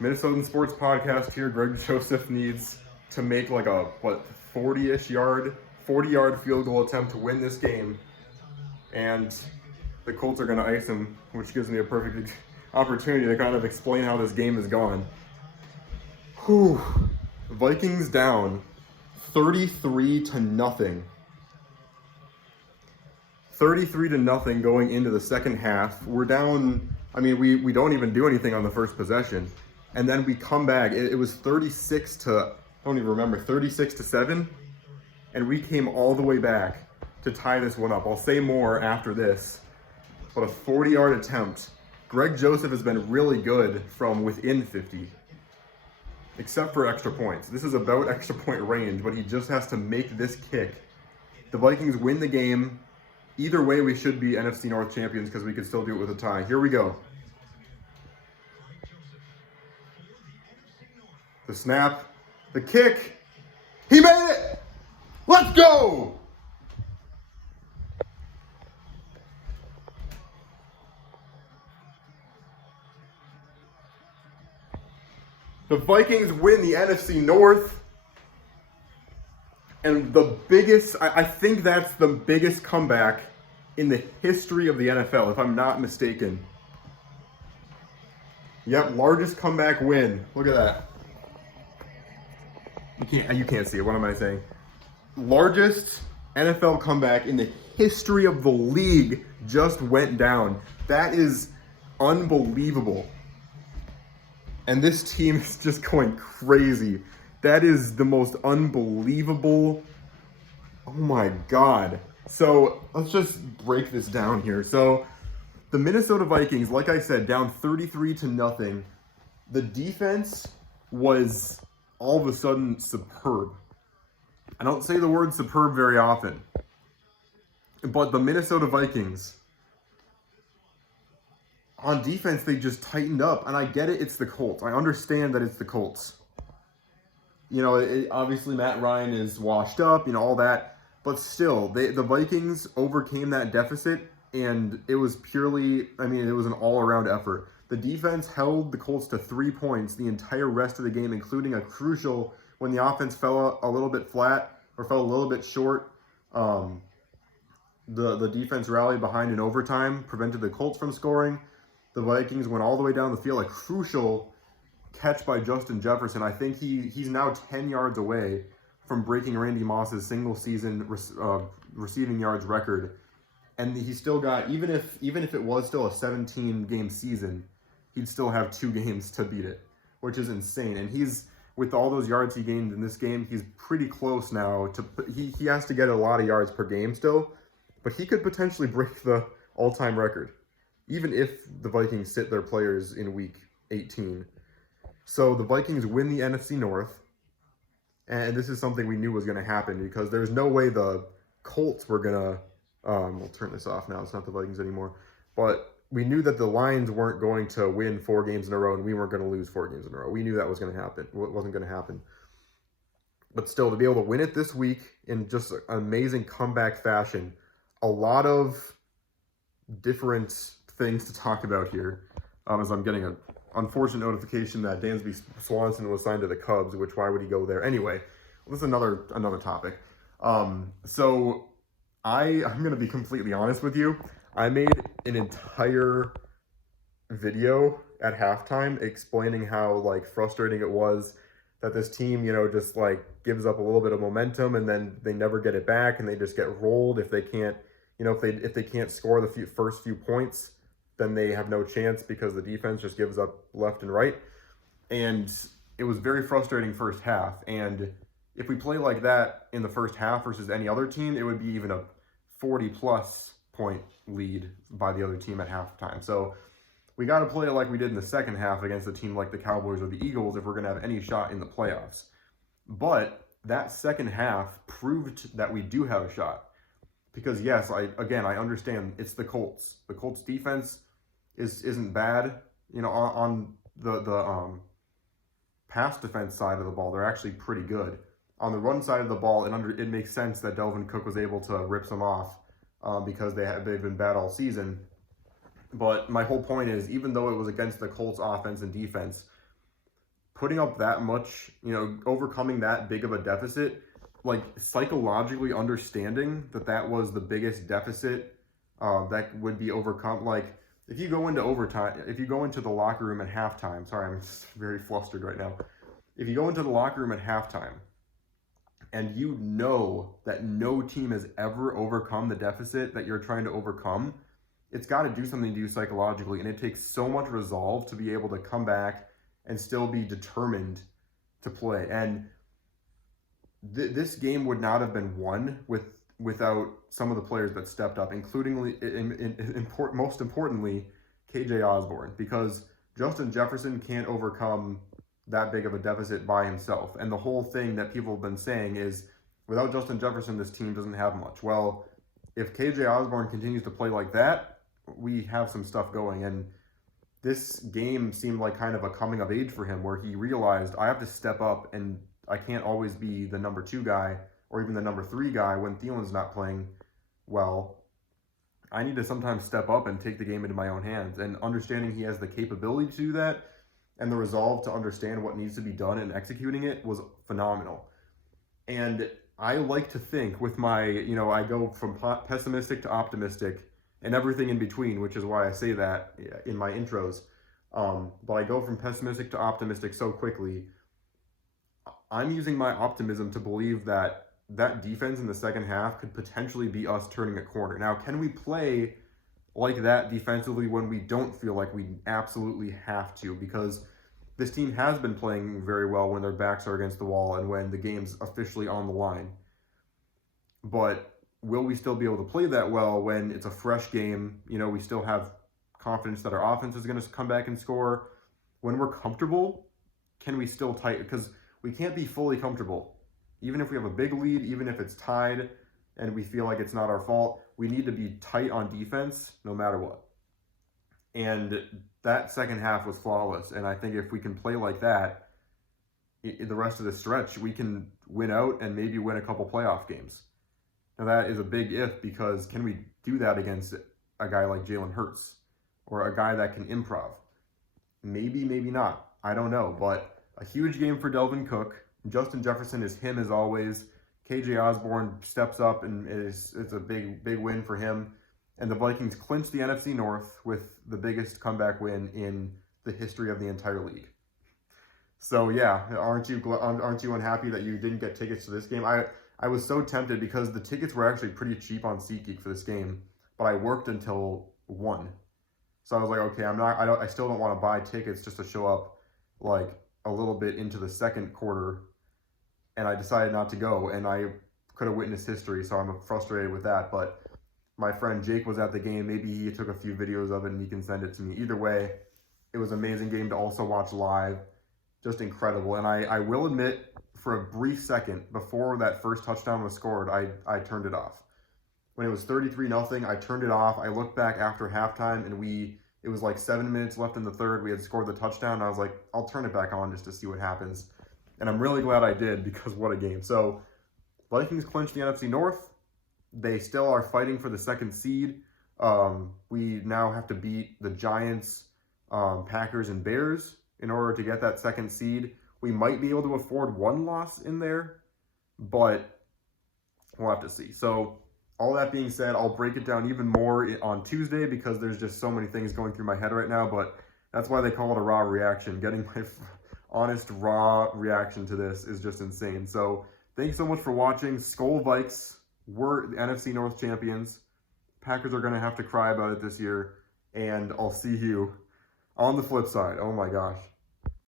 Minnesotan Sports Podcast here. Greg Joseph needs to make like a 40-ish yard, 40-yard field goal attempt to win this game, and the Colts are going to ice him, which gives me a perfect opportunity to kind of explain how this game has gone. Whew. Vikings down 33-0. 33-0 going into the second half. We're down, we don't even do anything on the first possession. And then we come back. It was 36-7. And we came all the way back to tie this one up. I'll say more after this. But a 40-yard attempt. Greg Joseph has been really good from within 50. Except for extra points. This is about extra point range, but he just has to make this kick. The Vikings win the game. Either way, we should be NFC North champions because we could still do it with a tie. Here we go. The snap. The kick. He made it! Let's go! The Vikings win the NFC North. And the biggest, I think that's the biggest comeback in the history of the NFL, if I'm not mistaken. Yep, largest comeback win. Look at that. You can't see it. What am I saying? Largest NFL comeback in the history of the league just went down. That is unbelievable. And this team is just going crazy. That is the most unbelievable. Oh my God. So let's just break this down here. So the Minnesota Vikings, like I said, down 33-0. The defense was all of a sudden superb. I don't say the word superb very often. But the Minnesota Vikings, on defense, they just tightened up. And I get it, it's the Colts. I understand that it's the Colts. Obviously Matt Ryan is washed up, all that. But still, the Vikings overcame that deficit, and it was purely, it was an all-around effort. The defense held the Colts to 3 points the entire rest of the game, including a crucial, when the offense fell a little bit flat, or fell a little bit short. The defense rallied behind in overtime, prevented the Colts from scoring. The Vikings went all the way down the field, a crucial catch by Justin Jefferson. I think he's now 10 yards away from breaking Randy Moss's single season receiving yards record. And he still got, even if it was still a 17-game season, he'd still have 2 games to beat it, which is insane. And he's, with all those yards he gained in this game, he's pretty close now to, he has to get a lot of yards per game still, but he could potentially break the all-time record, even if the Vikings sit their players in week 18. So the Vikings win the NFC North, and this is something we knew was going to happen because there's no way the Colts were going to, we'll turn this off now, it's not the Vikings anymore, but we knew that the Lions weren't going to win 4 games in a row and we weren't going to lose 4 games in a row. We knew that was going to happen. It wasn't going to happen. But still, to be able to win it this week in just an amazing comeback fashion, a lot of different things to talk about here as I'm getting a unfortunate notification that Dansby Swanson was signed to the Cubs, which why would he go there? Anyway, this is another topic. So I'm going to be completely honest with you. I made an entire video at halftime explaining how frustrating it was that this team, just gives up a little bit of momentum and then they never get it back and they just get rolled if they can't, if they can't score the first few points. Then they have no chance because the defense just gives up left and right. And it was very frustrating first half. And if we play like that in the first half versus any other team, it would be even a 40-plus point lead by the other team at halftime. So we got to play it like we did in the second half against a team like the Cowboys or the Eagles if we're going to have any shot in the playoffs. But that second half proved that we do have a shot. Because yes, I understand it's the Colts. The Colts defense isn't bad. On the pass defense side of the ball, they're actually pretty good. On the run side of the ball, it makes sense that Delvin Cook was able to rip some off because they've been bad all season. But my whole point is, even though it was against the Colts offense and defense, putting up that much, overcoming that big of a deficit, like psychologically understanding that was the biggest deficit that would be overcome. Like if you go into overtime, if you go into the locker room at halftime, sorry, I'm just very flustered right now. If you go into the locker room at halftime and you know that no team has ever overcome the deficit that you're trying to overcome, it's got to do something to you psychologically. And it takes so much resolve to be able to come back and still be determined to play. And this game would not have been won without some of the players that stepped up, including, most importantly, KJ Osborne, because Justin Jefferson can't overcome that big of a deficit by himself. And the whole thing that people have been saying is, without Justin Jefferson, this team doesn't have much. Well, if KJ Osborne continues to play like that, we have some stuff going. And this game seemed like kind of a coming of age for him, where he realized, I have to step up, and I can't always be the number 2 guy or even the number 3 guy when Thielen's not playing well. I need to sometimes step up and take the game into my own hands. And understanding he has the capability to do that and the resolve to understand what needs to be done and executing it was phenomenal. And I like to think with my, I go from pessimistic to optimistic and everything in between, which is why I say that in my intros. But I go from pessimistic to optimistic so quickly. I'm using my optimism to believe that defense in the second half could potentially be us turning a corner. Now, can we play like that defensively when we don't feel like we absolutely have to? Because this team has been playing very well when their backs are against the wall and when the game's officially on the line. But will we still be able to play that well when it's a fresh game? We still have confidence that our offense is going to come back and score. When we're comfortable, can we still tight? Because we can't be fully comfortable. Even if we have a big lead, even if it's tied and we feel like it's not our fault, we need to be tight on defense no matter what. And that second half was flawless. And I think if we can play like that, the rest of the stretch, we can win out and maybe win a couple playoff games. Now that is a big if, because can we do that against a guy like Jalen Hurts or a guy that can improv? Maybe, maybe not. I don't know. But a huge game for Delvin Cook. Justin Jefferson is him as always. KJ Osborne steps up and it's a big win for him. And the Vikings clinch the NFC North with the biggest comeback win in the history of the entire league. So yeah, aren't you unhappy that you didn't get tickets to this game? I was so tempted because the tickets were actually pretty cheap on SeatGeek for this game, but I worked until 1. So I was like, okay, I still don't want to buy tickets just to show up like a little bit into the second quarter. And I decided not to go, and I could have witnessed history, so I'm frustrated with that. But my friend Jake was at the game. Maybe he took a few videos of it and he can send it to me. Either way, it was an amazing game to also watch live. Just incredible. And I will admit, for a brief second before that first touchdown was scored, I turned it off. When it was 33-0, I turned it off. I looked back after halftime, and it was like 7 minutes left in the third. We had scored the touchdown, and I was like, I'll turn it back on just to see what happens. And I'm really glad I did, because what a game. So Vikings clinch the NFC North. They still are fighting for the second seed. We now have to beat the Giants, Packers, and Bears in order to get that second seed. We might be able to afford one loss in there, but we'll have to see. So all that being said, I'll break it down even more on Tuesday, because there's just so many things going through my head right now. But that's why they call it a raw reaction. Getting my honest, raw reaction to this is just insane. So thanks so much for watching. Skol Vikes. We're the NFC North champions. Packers are going to have to cry about it this year. And I'll see you on the flip side. Oh my gosh.